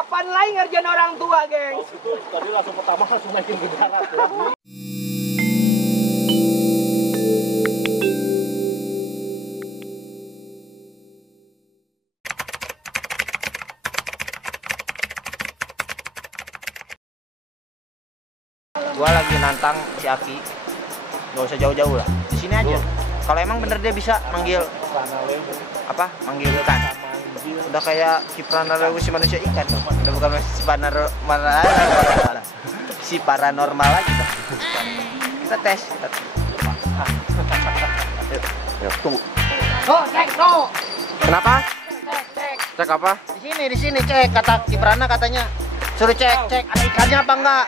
Kapan lagi ngerjain orang tua, geng? Oh, itu tadi langsung pertama langsung naikin ke darat ya. Gua lagi nantang si Aki, gak usah jauh-jauh lah, di sini aja. Kalau emang bener dia bisa manggil apa? Manggil ikan. Udah kayak si Pranalewu si manusia ikan, udah bukan si paranormal lagi dong. Kita tes. Yuk, tunggu. Oh, cek, no. Kenapa? Cek. Cek apa? Di sini cek. Kata Kiprana katanya suruh cek ada ikannya apa enggak.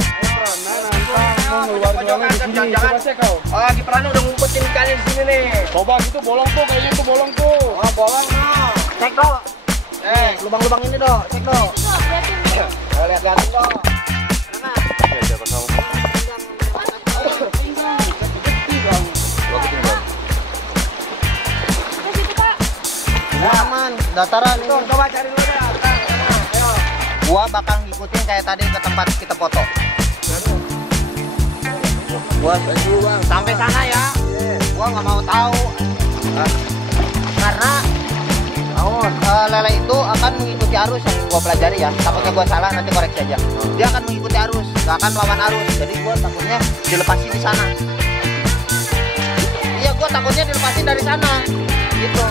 Oh, Kiprana udah ngumpetin ikannya di sini nih. Coba gitu bolong tuh, kayaknya itu bolong tuh. Oh, bolong, no. Cek dong. Lubang-lubang ini dong, cek dong. Lihat-lihatin dong. Ya, siapa tahu. Aman, dataran ini. Coba cari dulu dah. Ayo. Gua bakal ngikutin kayak tadi ke tempat kita foto. Gua sampai sana ya. Gua nggak mau tahu. Karena lele itu akan mengikuti arus yang gua pelajari ya. Takutnya gua salah, nanti koreksi aja. Dia akan mengikuti arus, nggak akan melawan arus. Jadi gua takutnya dilepasin di sana. Iya, gua takutnya dilepasin dari sana. Gitu.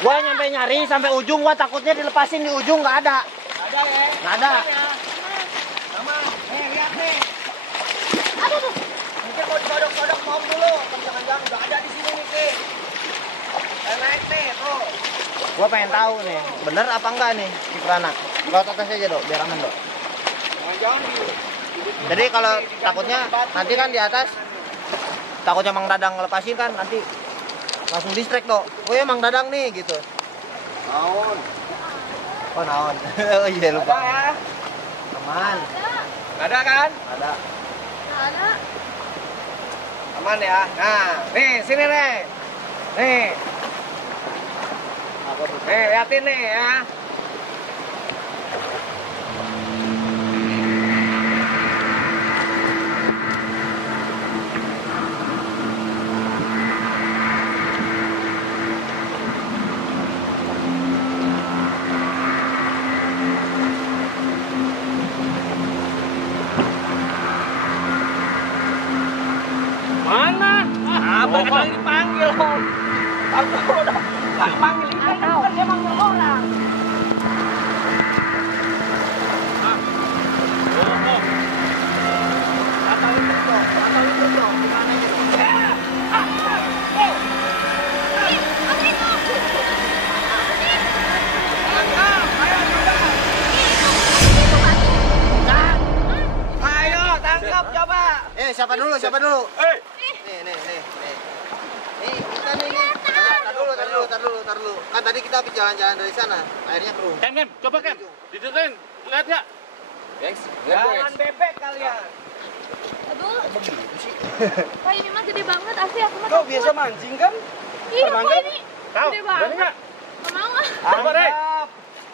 Gua nyampe nyari sampai ujung, gua takutnya dilepasin di ujung, nggak ada. Ada ya? Nggak ada. Sama. Lihat nih. Aduh. Mungkin mau digodok-godok mau dulu. Jangan-jangan udah ada di sini nih, Ki. Naik nih, tuh. Gua pengen tahu nih, bener apa enggak nih Kiprana? Kalau tes aja dok, biar aman dok. Jangan Jadi kalau takutnya nanti kan di atas, takutnya Mang Dadang ngelepasin kan nanti langsung distract dok. Oh ya Mang Dadang nih gitu. naon. Oh naon. Oh iya lupa. Ada ya? Aman. Ada kan? Ada. Aman ya. Nah, nih sini nih. Nih. Nih, liatin nih ya. Mana? Apa kali dipanggil, Om? Aku udah nggak manggil ikan, kan dia manggil orang. Batalin terus dong. Gimana gitu? Ayo, tangkap coba. Siapa dulu? Eh, Nih. Nih, kita nih. Tar dulu. Kan tadi kita habis jalan-jalan dari sana, akhirnya keruh. Kem, coba Kem. Dideketin, lihat nggak? Jangan bebek kalian. Aduh. Wah ini mah gede banget asli aku mah. Kau biasa mancing kan? Iya kok Nangkep? ini Tahu, gede berani banget. nggak? Gak mau ah. Coba deh.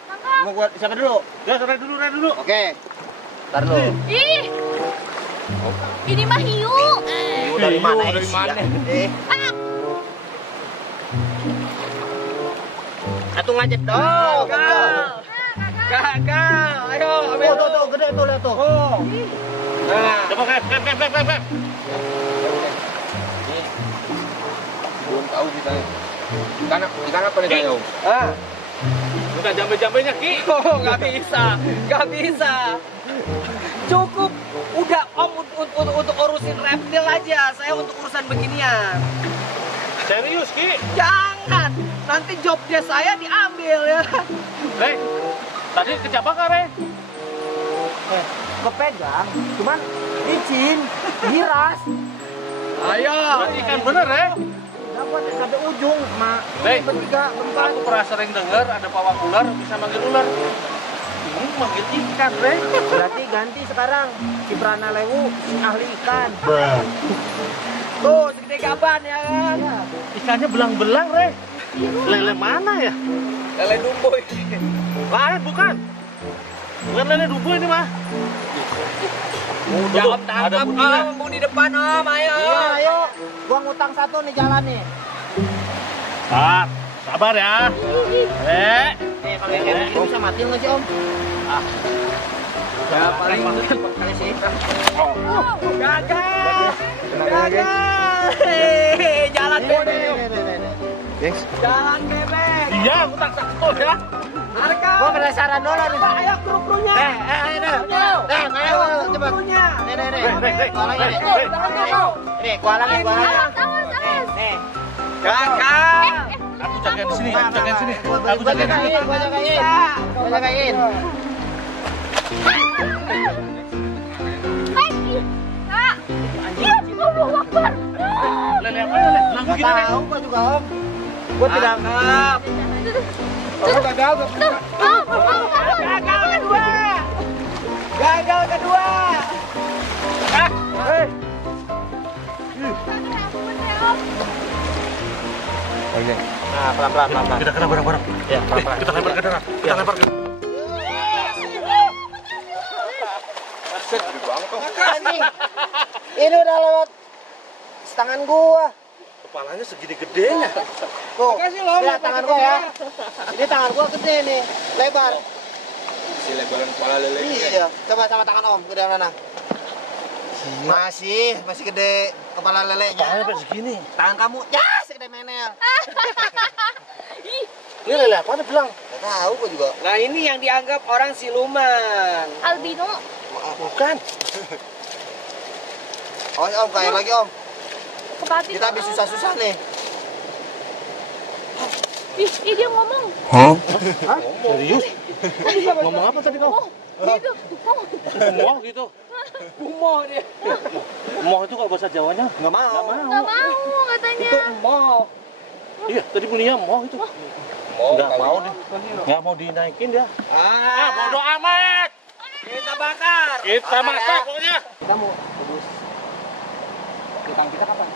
Tangkap. Mau buat siapa dulu? Ya, red dulu. Oke. Tar dulu. Ih. Ini mah hiu. Dari mana? Dari mana? Ah. Satu ngajak dong. Gagal. Ayo, ambil Tuh, gede tuh, lihat tuh. Oh. Nah, Coba Kem. Belum tahu kita. Ikan apa nih kayu? ah. Bukan jambe-jambenya, Ki. Oh, nggak bisa. Cukup, udah Om untuk urusin reptil aja. Saya untuk urusan beginian. Serius, Ki. Jangan, nanti jobnya saya diambil ya. Tadi kecabak kan, Re? Kepegang, cuman licin, giras. Ayo. Berarti ikan bener, Re? Dapat sampai ujung, mak. Re, Bertiga, berempat. aku pernah sering dengar ada pawang ular bisa manggil ular. Ini manggil ikan, Re. Berarti ganti sekarang si Pranalewu si ahli ikan. Tuh, segede gaban ya kan. Ikannya belang-belang, Re. Lele mana ya? Lele dumbo. Lain, bukan. Bukan lele dumbo ini mah. Ya Om tangkap Om, mau di depan Om, ayo. Iya, ayo. Gua ngutang satu nih jalan nih. Sabar ya. Nih, pakai kayak begini bisa mati nggak sih, Om? Ya paling Kali sih. gagal. Gagal. Jalan bebek. Gengs. Jalan bebek. Iya, aku tak satu ya. Arka. Gua penasaran dulu nih. Ayo kru-krunya. Ayo. Ayo, coba. Kru-krunya. Nih. Kualanya nih. Nih, kualanya. Nih. Gagal. Aku jagain sini, aku jagain sini. Aku jagain. Gua jagain. Lele apa ya, Lele? Belang Gak begini, Re. tahu gua juga, Om. Gua tidak Tangkap. Gua gagal gua. Gagal kedua. Gagal kedua. Nah, pelan-pelan. Kita kena bareng-bareng. Ya, pelan-pelan. Kita lempar ke darat. Kita lempar ke Anjing. Ini udah lewat tangan gua. kepalanya segini gedenya. Tuh, Makasih loh, lihat mata tangan gede gua ya. ya. Ini tangan gua gede nih, lebar. Si lebaran kepala lele. Iya, coba sama tangan Om, gede mana? Masih gede kepala lelenya. Kepalanya sampai segini. Tangan kamu, ya segede menel. Ini lele apa nih belang? Gak tahu gua juga. Nah ini yang dianggap orang siluman. Albino. Bukan. Oh, Om, kayak lagi Om. Kepati. Kita habis susah-susah nih. Ih, dia ngomong. Serius? Ngomong apa tadi kau? Gitu. Moh gitu. Gumoh dia. Moh itu kalau bahasa Jawanya Nggak mau. Nggak mau katanya. Itu emoh. Iya, tadi bunyinya moh itu. Nggak mau nih. Nggak mau dinaikin dia. Ah, Bodoh amat. kita bakar. Kita masak pokoknya. Kita mau tebus utang kita kapan?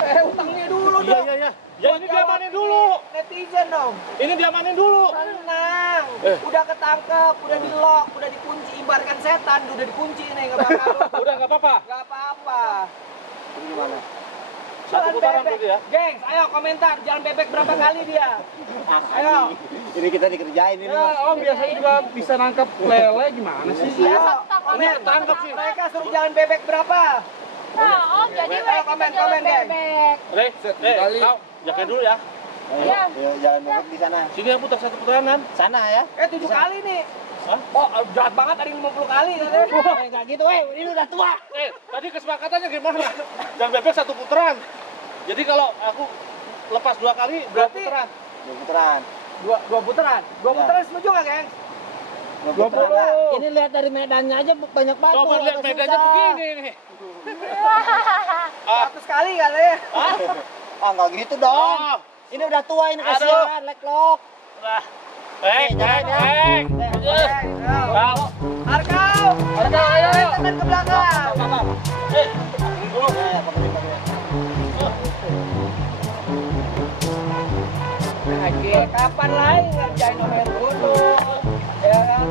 Utangnya dulu Iya, dong. iya. Ya ini diamanin dulu. Netizen dong. Ini diamanin dulu. Tenang. Udah ketangkep, udah di lock, udah dikunci. Ibaratkan setan, udah dikunci nih nggak bakal. Udah nggak apa-apa. Nggak apa-apa. Ini gimana? Satu Jalan putaran bebek. berarti ya. Gengs, ayo komentar. Jalan bebek berapa kali dia? Ayo. Ini kita dikerjain ini. Om biasanya juga bisa nangkap lele gimana sih? Ayo. Ini ketangkep sih. Mereka suruh jalan bebek berapa? Nah, Om, jadi Ayo, mereka komen, jalan komen, geng. bebek. Kau jaga dulu ya. Iya. Ayo, jalan bebek di sana. Sini yang putar satu putaran kan? Sana ya. 7 kali nih. Hah? Oh, jahat banget ada yang 50 kali tadi. Enggak gitu, ini udah tua. Tadi kesepakatannya gimana? Jalan bebek satu putaran. Jadi kalau aku lepas 2 kali, Berarti- putaran. Dua putaran. Dua putaran. Dua Ya. putaran setuju nggak, geng? Dua 20. putaran. Ini lihat dari medannya aja banyak batu. Coba lihat agak medannya susah. begini nih. 100 kali kali. Ah, enggak gitu dong. Oh, Ini udah tua ini Aduh. kasihan, leklok. nah. Jangan ya. Kau. Arkau. Arkau, ayo. Tekan ke belakang. Lagi kapan lagi ngerjain nomor dulu? Ya kan,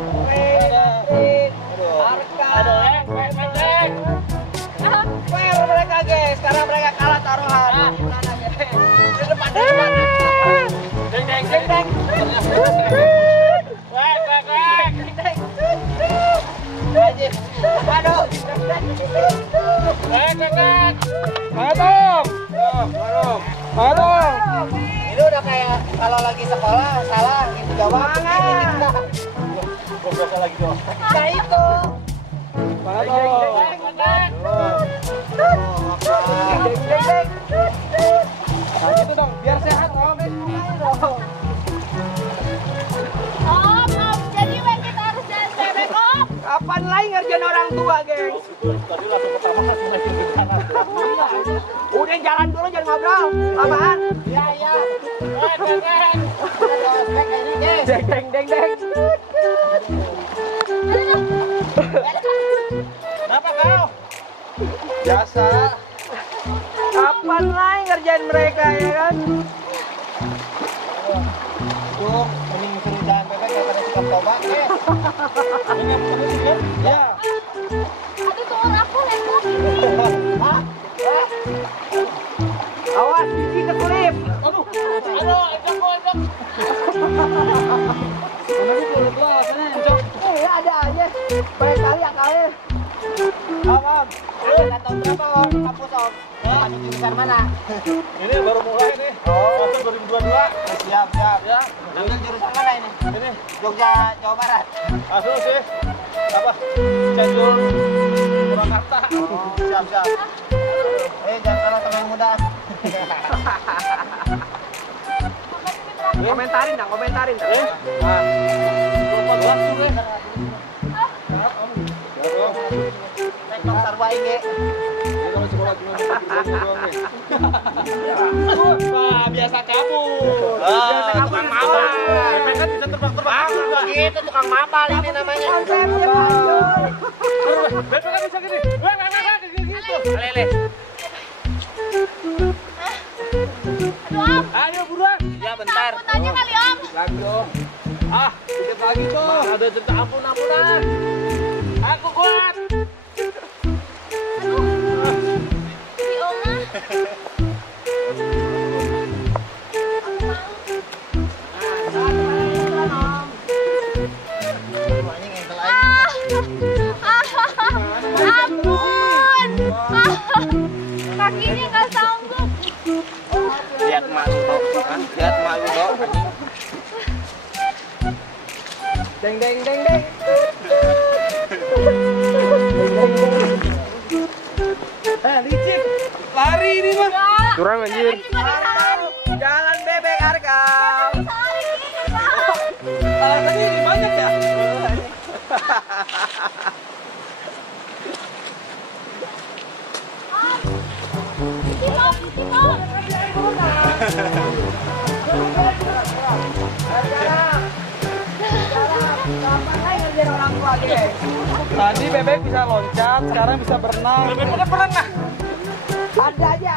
Arkau. Fair mereka, guys. Sekarang mereka kalah taruhan. Gimana, guys? Di depan, di depan. Deng, deng, deng, deng. Aduh. Ini udah kayak kalau lagi sekolah salah gitu jawab. Gua biasa lagi dong. Nah itu. Nah, gitu dong, biar sehat, Om. Om, jadi kita harus jalan bebek, Om. Kapan lagi ngerjain orang tua, geng? Tadi langsung pertama langsung naikin ke kanan. Udah jalan dulu, jangan ngobrol. Lamaan. Iya iya. Deng, deng, deng, deng. Kenapa kau? Biasa. Kapan lagi ngerjain mereka ya kan? Tuh, mending suruh jalan bebek daripada sikap coba. Ya. Aduh, telur aku lempar. Awas biji keselip. Aduh, encok. Ada aja. Banyak kali akalnya. Om. Tahun berapa om? Kampus om? Masuk jurusan mana? Ini baru mulai nih. Masuk 2022. Siap. Ya. Ambil jurusan mana ini? Ini Jogja, Jawa Barat. masuk sih. Apa? Cianjur, Purwakarta. Oh, siap. Jangan kalah sama yang muda. Komentarin dong. Nah, lupa waktu deh. Tektok sarwa ini. Wah, biasa kamu. Tukang mabal. Bebek kan bisa terbang-terbang. Itu tukang mabal ini namanya. Konsepnya hancur. Bebek kan bisa gini. Gitu. Lele. Aduh, Om. Ayo buruan. Ya bentar. Ampun aja kali, Om. Lagi dong. Dikit lagi tuh. Ada cerita ampunan. Aku kuat. Si Oma. Ampun. Kakinya nggak sanggup. Lihat malu dong. Lihat malu dong. Deng. Licik. Lari ini mah. Curang anjir. Jalan bebek harga. Alasannya ini banyak ya. Tadi bebek bisa loncat, sekarang bisa berenang. Bebek udah berenang. Ada aja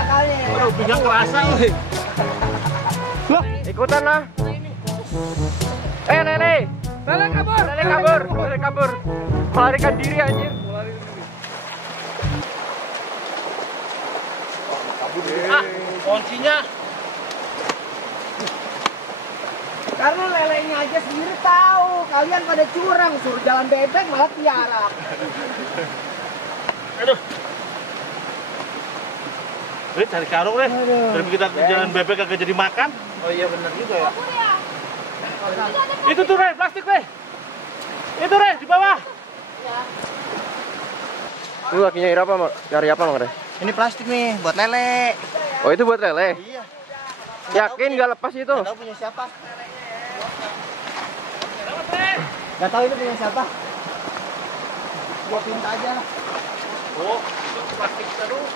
akalnya. Pinggang kerasa woi. Lah, ikutan lah. Lele kabur. Melarikan diri anjir. Kuncinya. Karena lelenya aja sendiri tahu kalian pada curang, suruh jalan bebek malah tiarap. Aduh. Cari karung deh. Dari kita jalan bebek kagak jadi makan. Oh iya benar juga ya. Itu tuh Re, plastik Re. Itu Re, di bawah. Lu kakinya apa, Mak? Nyari apa, Mak? Ini plastik nih buat lele. Oh, itu buat lele? Iya. Yakin gak lepas itu? Gak tahu punya siapa. Gak tahu ini punya siapa. Gua pinta aja lah. Oh, itu plastik terus.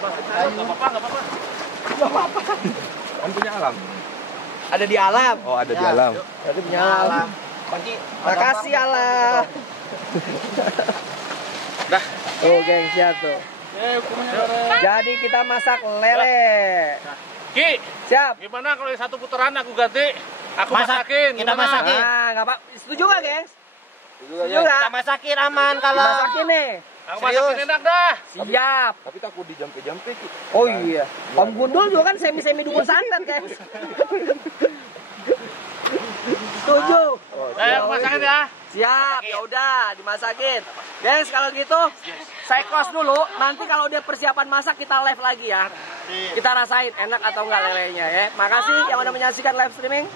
Plastik terus, nggak apa-apa. Kan punya alam. Ada di alam. Oh, ada di alam. Ada punya alam. Makasih alam. Dah. Tuh, geng, siap tuh. Jadi kita masak lele. Ki, Siap. gimana kalau satu putaran aku ganti? Aku Masak. masakin. Kita gimana? masakin. Nah, nggak apa. Setuju nggak, gengs? Setuju Kita nggak? masakin aman kalau. Dimasakin nih. Aku masakin enak dah. Siap. Tapi takut dijampe-jampe. Oh iya. Om Gundul juga kan semi-semi dukun santet, gengs. Setuju. Aku masakin ya. Siap, ya udah dimasakin. Guys, kalau gitu saya close dulu. Nanti kalau dia persiapan masak kita live lagi ya. Kita rasain enak atau enggak lelenya ya. Makasih yang udah menyaksikan live streaming.